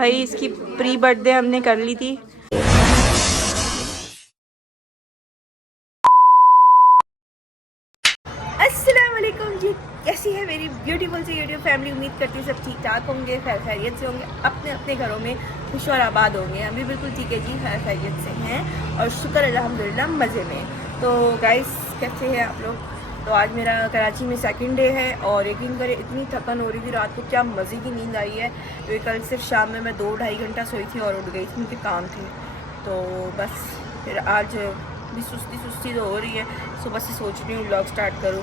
भाई इसकी pre birthday हमने कर ली थी। अस्सलाम वालेकुम जी, कैसी है मेरी ब्यूटीफुल सी यूट्यूब फैमिली। उम्मीद करती हूँ सब ठीक ठाक होंगे, खैर खैरियत से होंगे, अपने अपने घरों में खुश और आबाद होंगे। हम भी बिल्कुल ठीक है जी, खैर खैरियत से हैं और शुक्र अल्हम्दुलिल्लाह मज़े में। तो गाइस कैसे हैं आप लोग? तो आज मेरा कराची में सेकंड डे है और यकीन करें इतनी थकन हो रही थी रात को, क्या मज़े की नींद आई है। तो कल सिर्फ शाम में मैं 2-2.5 घंटा सोई थी और उठ गई थी, मुझे काम थे। तो बस फिर आज भी सुस्ती तो हो रही है। सुबह से सोच रही हूँ व्लॉग स्टार्ट करूँ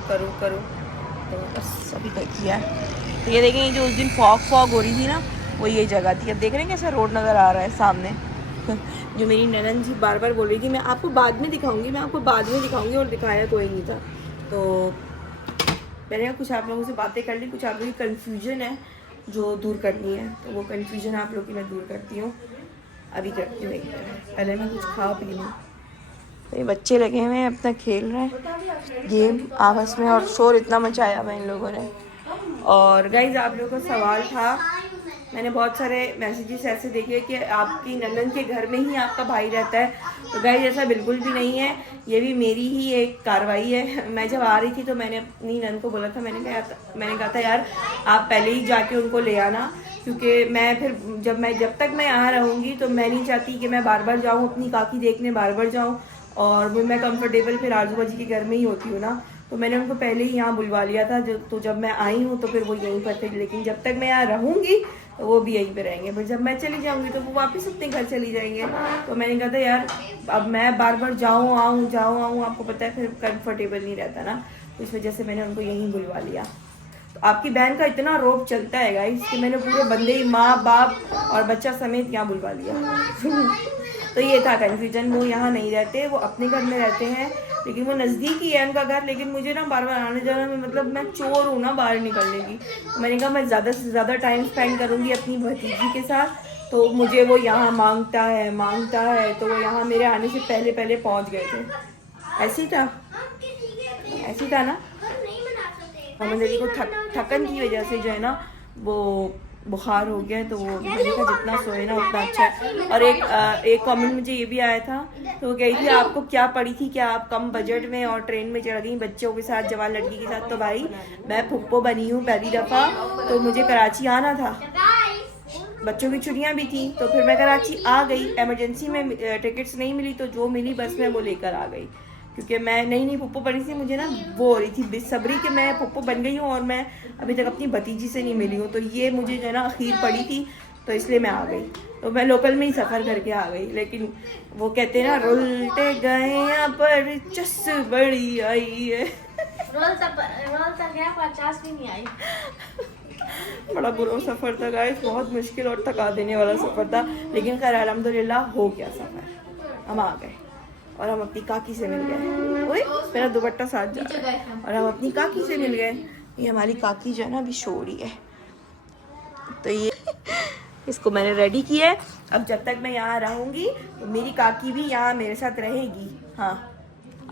तो बस अभी तक किया। तो ये देखें, जो उस दिन फॉग हो रही थी ना, वो ये जगह थी। अब देख रहे हैं कैसा रोड नज़र आ रहा है सामने। जो मेरी ननन जी बार बार बोल रही थी मैं आपको बाद में दिखाऊंगी और दिखाया कोई नहीं था। तो मैंने कुछ आप लोगों से बातें कर ली, कुछ आप लोगों की कन्फ्यूजन है जो दूर करनी है, तो वो कन्फ्यूजन आप लोग की मैं दूर करती हूँ। अभी करती हूँ, पहले मैं कुछ खा पी लूँ। तो ये बच्चे लगे हुए हैं अपना खेल रहे हैं गेम आपस में और शोर इतना मचाया हुआ इन लोगों ने। और गाइज आप लोगों का सवाल था, मैंने बहुत सारे मैसेजेस ऐसे देखे कि आपकी ननन के घर में ही आपका भाई रहता है। तो गाइज ऐसा बिल्कुल भी नहीं है, ये भी मेरी ही एक कार्रवाई है। मैं जब आ रही थी तो मैंने अपनी ननन को बोला था, मैंने कहा था यार आप पहले ही जाके उनको ले आना, क्योंकि मैं फिर जब तक मैं यहाँ रहूँगी तो मैं नहीं चाहती कि मैं बार बार जाऊँ अपनी काकी देखने, बार बार जाऊँ। और मैं कंफर्टेबल फिर आजू बाजू के घर में ही होती हूँ ना, तो मैंने उनको पहले ही यहाँ बुलवा लिया था। तो जब मैं आई हूँ तो फिर वो यहीं पर थे, लेकिन जब तक मैं यहाँ रहूँगी तो वो भी यहीं पे रहेंगे। फिर जब मैं चली जाऊँगी तो वो वापस अपने घर चली जाएंगे। तो मैंने कहा था यार अब मैं बार बार जाऊँ आऊँ, आपको पता है फिर कंफर्टेबल नहीं रहता ना, तो इस वजह से मैंने उनको यहीं बुलवा लिया। तो आपकी बहन का इतना रोब चलता है गाइस कि मैंने पूरे बंदे ही माँ बाप और बच्चा समेत यहाँ बुलवा लिया। तो ये था कन्फ्यूजन, वो यहाँ नहीं रहते, वो अपने घर में रहते हैं, लेकिन वो नज़दीक ही है उनका घर। लेकिन मुझे ना बार बार आने जाने में, मतलब मैं चोर हूँ ना बाहर निकलने की। तो मैंने कहा मैं ज़्यादा से ज़्यादा टाइम स्पेंड करूँगी अपनी भतीजी के साथ, तो मुझे वो यहाँ मांगता है। तो वो यहाँ मेरे आने से पहले पहुँच गए थे। ऐसी था ना। और मेरे को थकन की वजह से जो है ना वो बुखार हो गया, तो वो मैंने कहा जितना सोए ना उतना अच्छा है। और एक कमेंट मुझे ये भी आया था, तो वो कही थी आपको क्या पड़ी थी, क्या आप कम बजट में और ट्रेन में चढ़ गई बच्चों के साथ, जवान लड़की के साथ। तो भाई मैं फुप्पो बनी हूँ पहली दफ़ा, तो मुझे कराची आना था, बच्चों की छुट्टियां भी थी, तो फिर मैं कराची आ गई। इमरजेंसी में टिकट्स नहीं मिली, तो जो मिली बस मैं वो लेकर आ गई, क्योंकि मैं नई पुप्पो बनी थी, मुझे ना वो हो रही थी बेसब्री कि मैं पुप्पो बन गई हूँ और मैं अभी तक अपनी भतीजी से नहीं मिली हूँ। तो ये मुझे जो है ना अखीर पड़ी थी, तो इसलिए मैं आ गई। तो मैं लोकल में ही सफ़र करके आ गई। लेकिन वो कहते हैं ना रुलते गए यहाँ पर चस बड़ी आई है। रोल तक गया 50 भी नहीं आई। बड़ा बुरा सफ़र था गाइस, बहुत मुश्किल और थका देने वाला सफ़र था, लेकिन खैर अल्हम्दुलिल्लाह हो गया सफ़र, हम आ गए और हम अपनी काकी से मिल गए। ओए मेरा दुपट्टा साथ जा रहा है। और हम अपनी काकी से मिल गए। ये हमारी काकी जो है ना अभी सो रही है, तो ये इसको मैंने रेडी किया है। अब जब तक मैं यहाँ रहूँगी तो मेरी काकी भी यहाँ मेरे साथ रहेगी। हाँ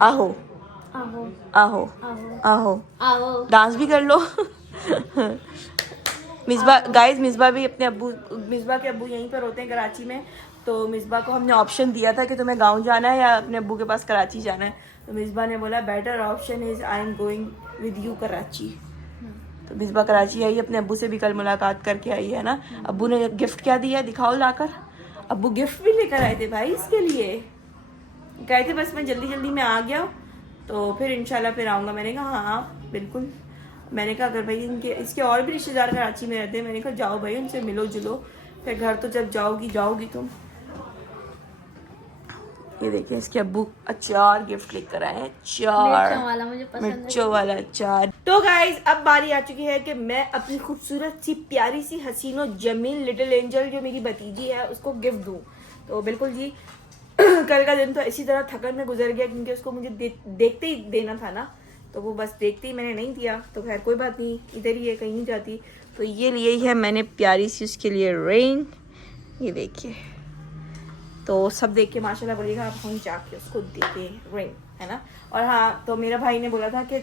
आहो आहो आहो आहो आहो, डांस भी कर लो। मिसबा भी अपने मिसबा के अब्बू यहीं पर होते हैं कराची में। तो मिसबा को हमने ऑप्शन दिया था कि तुम्हें गांव जाना है या अपने अब्बू के पास कराची जाना है। तो मिसबा ने बोला better option is I am going with you Karachi. तो मिसबा कराची आई, अपने अब्बू से भी कल मुलाकात करके आई है ना। अब्बू ने गिफ्ट क्या दिया दिखाओ लाकर। अब्बू गिफ्ट भी लेकर आए थे भाई इसके लिए, कहे थे बस मैं जल्दी में आ गया तो फिर इंशाल्लाह फिर आऊँगा। मैंने कहा हाँ बिल्कुल। मैंने कहा अगर भाई इसके और भी रिश्तेदार कराची में रहते हैं, मैंने कहा जाओ भाई उनसे मिलो जुलो, फिर घर तो जब जाओगी तुम। ये देखिए इसके अब्बू अचार गिफ्ट लेकर आए हैं, मिर्चों वाला अचार। तो गाइज अब बारी आ चुकी है कि मैं अपनी खूबसूरत सी प्यारी सी हसीनो जमील लिटिल एंजल जो मेरी भतीजी है उसको गिफ्ट दूँ। तो बिल्कुल जी कल का दिन तो इसी तरह थकन में गुजर गया, क्योंकि उसको मुझे देखते ही देना था ना, तो वो बस देखते ही मैंने नहीं दिया। तो खैर कोई बात नहीं, इधर ही है कहीं नहीं जाती। तो ये लिए है मैंने प्यारी सी उसके लिए रिंग, ये देखिए। तो सब देख के माशाल्लाह बोलिएगा आप वहीं जाके उसको देखे रिंग, है ना। और हाँ, तो मेरा भाई ने बोला था कि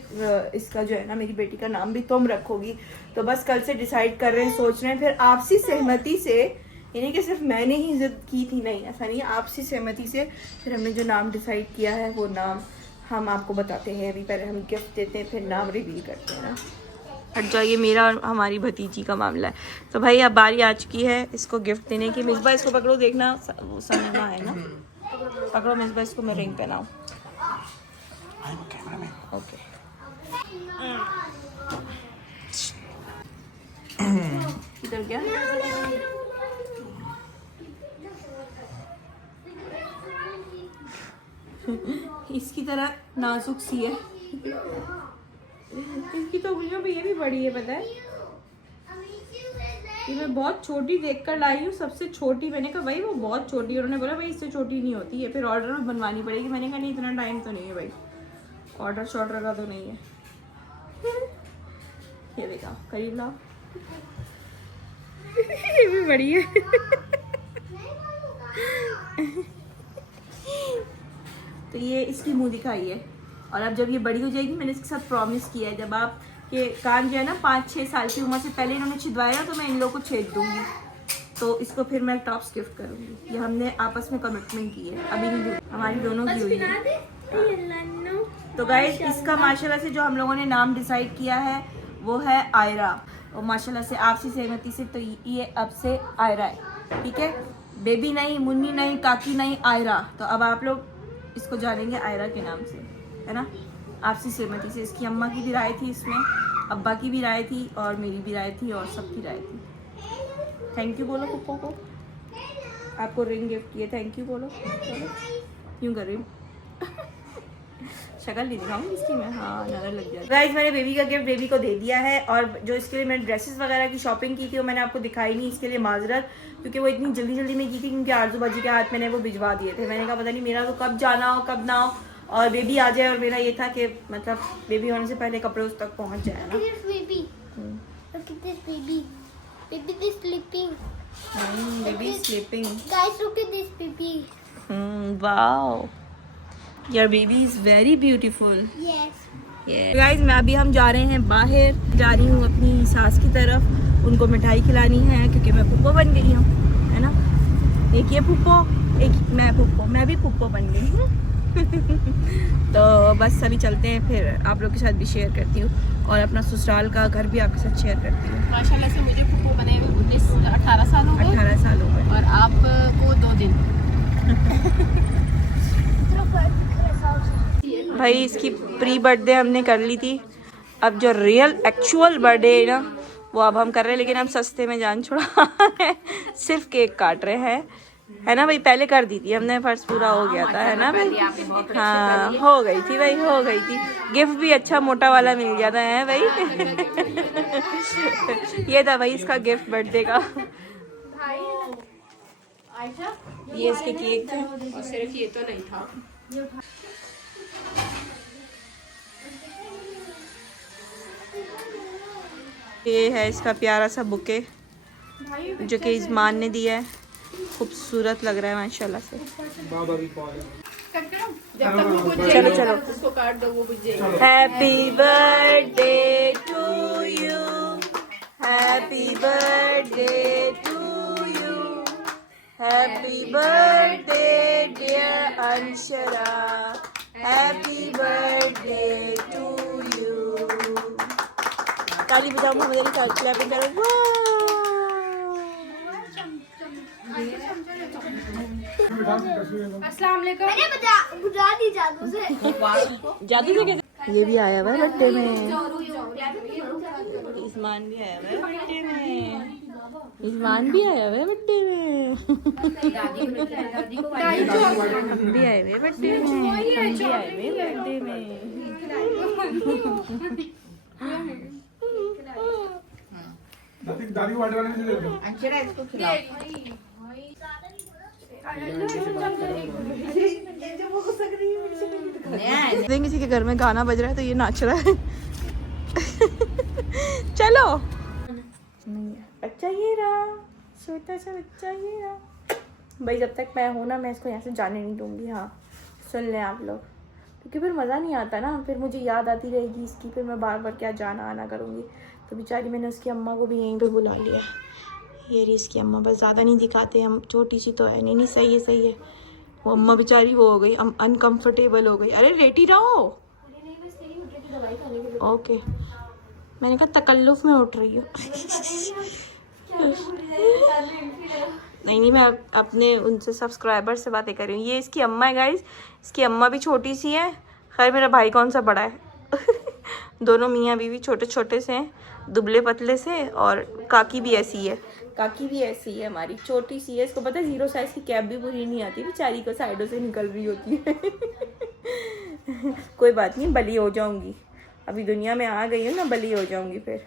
इसका जो है ना मेरी बेटी का नाम भी तुम रखोगी। तो बस कल से डिसाइड कर रहे हैं, सोच रहे हैं, फिर आपसी सहमति से ये नहीं कि सिर्फ मैंने ही जिद की थी, नहीं ऐसा नहीं, आपसी सहमति से फिर हमने जो नाम डिसाइड किया है वो नाम हम आपको बताते हैं। अभी पहले हम गिफ्ट देते हैं, फिर नाम रिवील करते हैं ना। हट जाइए, मेरा और हमारी भतीजी का मामला है। तो भाई अब बारी आ चुकी है इसको गिफ्ट देने की। मिसबा इसको पकड़ो, देखना वो समझना है ना। पकड़ो मिसबा, इसको मैं रिंग पहनाऊँ। ओके इधर क्या इसकी तरह नाजुक सी है। इसकी तो उंगलियों पे ये भी बड़ी है, पता है। ये मैं बहुत छोटी देखकर लाई हूँ, सबसे छोटी। मैंने कहा भाई वो बहुत छोटी है, उन्होंने बोला भाई इससे छोटी नहीं होती है, फिर ऑर्डर बनवानी पड़ेगी। मैंने कहा नहीं, इतना टाइम तो नहीं है भाई, ऑर्डर शॉर्डर का तो नहीं है। ये देखा, करीब लाओ। ये भी बड़ी है। तो ये इसकी मुंह दिखाई है, और अब जब ये बड़ी हो जाएगी, मैंने इसके साथ प्रॉमिस किया है जब आप के कान जो है ना 5-6 साल की उम्र से पहले इन्होंने छिदवाया तो मैं इन लोगों को छेद दूंगी, तो इसको फिर मैं टॉप्स गिफ्ट करूंगी। ये हमने आपस में कमिटमेंट की है, अभी नहीं हमारी दोनों की हुई है। तो गाइस इसका माशाल्लाह से जो हम लोगों ने नाम डिसाइड किया है वो है आयरा, और माशाल्लाह से आपसी सहमति से तो ये अब से आयरा है, ठीक है। बेबी नहीं, मुन्नी नहीं, काकी नहीं, आयरा। तो अब आप लोग इसको जानेंगे आयरा के नाम से, है ना, आपसी सहमति से। इसकी अम्मा की भी राय थी इसमें, अब्बा की भी राय थी, और मेरी भी राय थी, और सबकी राय थी। थैंक यू बोलो पप्पा को, आपको रिंग गिफ्ट किए, थैंक यू बोलो। चलो क्यों कर रही हूँ, शक्ल नहीं दिखाऊंगी इसकी मैं, हाँ नजर लग जाए। गाइस मैंने बेबी का गिफ्ट बेबी को दे दिया है, और जो इसके लिए मैंने ड्रेसेस वगैरह की शॉपिंग की थी वो मैंने आपको दिखाई नहीं, इसके लिए माजरत, क्योंकि वो इतनी जल्दी जल्दी में की थी, क्योंकि आरजू बाजी के हाथ मैंने वो भिजवा दिए थे। मैंने कहा पता नहीं मेरा तो कब जाना हो कब ना हो, और बेबी आ जाए, और मेरा ये था कि मतलब बेबी होने से पहले कपड़े उस तक पहुँच जाए ना। Baby sleeping. Guys, look at this baby. Wow. Your baby is very beautiful. Yes. Yeah. Guys, मैं अभी हम जा रहे हैं बाहर, जा रही हूँ अपनी सास की तरफ, उनको मिठाई खिलानी है क्योंकि मैं पुप्पो बन गई हूँ, है ना। एक ये पुप्पो, एक मैं पुप्पो, मैं भी पुप्पो बन गई हूँ। तो बस अभी चलते हैं, फिर आप लोग के साथ भी शेयर करती हूँ, और अपना ससुराल का घर भी आपके साथ शेयर करती हूँ। माशाल्लाह से मुझे पुप्पो बने हुए 18 साल हो गए। 18 साल हो गए, और आपको 2 दिन। भाई इसकी प्री बर्थडे हमने कर ली थी, अब जो रियल एक्चुअल बर्थडे है ना वो अब हम कर रहे हैं, लेकिन हम सस्ते में जान छुड़ा है, सिर्फ केक काट रहे हैं, है ना भाई। पहले कर दी थी हमने, फर्स्ट पूरा हो गया था, है ना भाई। हाँ हो गई थी भाई, हो गई थी। गिफ्ट भी अच्छा मोटा वाला मिल गया था, है भाई। ये था भाई इसका गिफ्ट बर्थडे का। ये इसके केक थे, और सिर्फ ये तो नहीं था। ये है इसका प्यारा सा बुके जो कि इज़मान ने दिया है, खूबसूरत लग रहा है माशाल्लाह से। चलो चलो उसको काट दो, वो बुझ जाएगा। Happy birthday to you, happy birthday to you, happy birthday dear Anshara, happy birthday to you. ताली बजाओ, मोहम्मद अली क्लैपिंग करो। अस्सलाम वालेकुम। मैंने बुझा दी जादू से। जादू से कैसे? ये भी आया हुआ है बर्थडे में, इस्मान भी आया हुआ है बर्थडे में, इस्मान भी आया हुआ है बर्थडे में, हम भी आए हुए बर्थडे में, हम भी आए हुए बर्थडे में। दादी वाटर वाले से ले लो। अंशरा इसको खिलाओ। किसी के घर में गाना बज रहा है तो ये नाच रहा है। चलो बच्चा ये रहा, छोटा सा बच्चा ये रहा भाई। जब तक मैं हूँ ना मैं इसको यहाँ से जाने नहीं दूंगी। हाँ सुन लें आप लोग, क्योंकि फिर मज़ा नहीं आता ना, फिर मुझे याद आती रहेगी इसकी, फिर मैं बार बार क्या जाना आना करूँगी। तो बेचारी मैंने उसकी अम्मा को भी यहीं पे बुला लिया, ये रही इसकी अम्मा, बस ज़्यादा नहीं दिखाते हम, छोटी सी तो है। नहीं नहीं सही है सही है। वो अम्मा बेचारी वो हो गई, अनकंफर्टेबल हो गई। अरे लेटी रहो। ओके, मैंने कहा तकल्लुफ में उठ रही हूँ। नहीं नहीं, मैं अपने उनसे सब्सक्राइबर से बातें कर रही हूँ। ये इसकी अम्मा है गाइस, इसकी अम्मा भी छोटी सी है। खैर मेरा भाई कौन सा बड़ा है। दोनों मियाँ बीवी छोटे छोटे से हैं, दुबले पतले से। और काकी भी ऐसी है, काकी भी ऐसी है हमारी, छोटी सी है। इसको पता है 0 साइज़ की कैप भी पूरी नहीं आती, बेचारी को साइडों से निकल रही होती है। कोई बात नहीं, बली हो जाऊंगी। अभी दुनिया में आ गई हूँ ना, बली हो जाऊंगी फिर।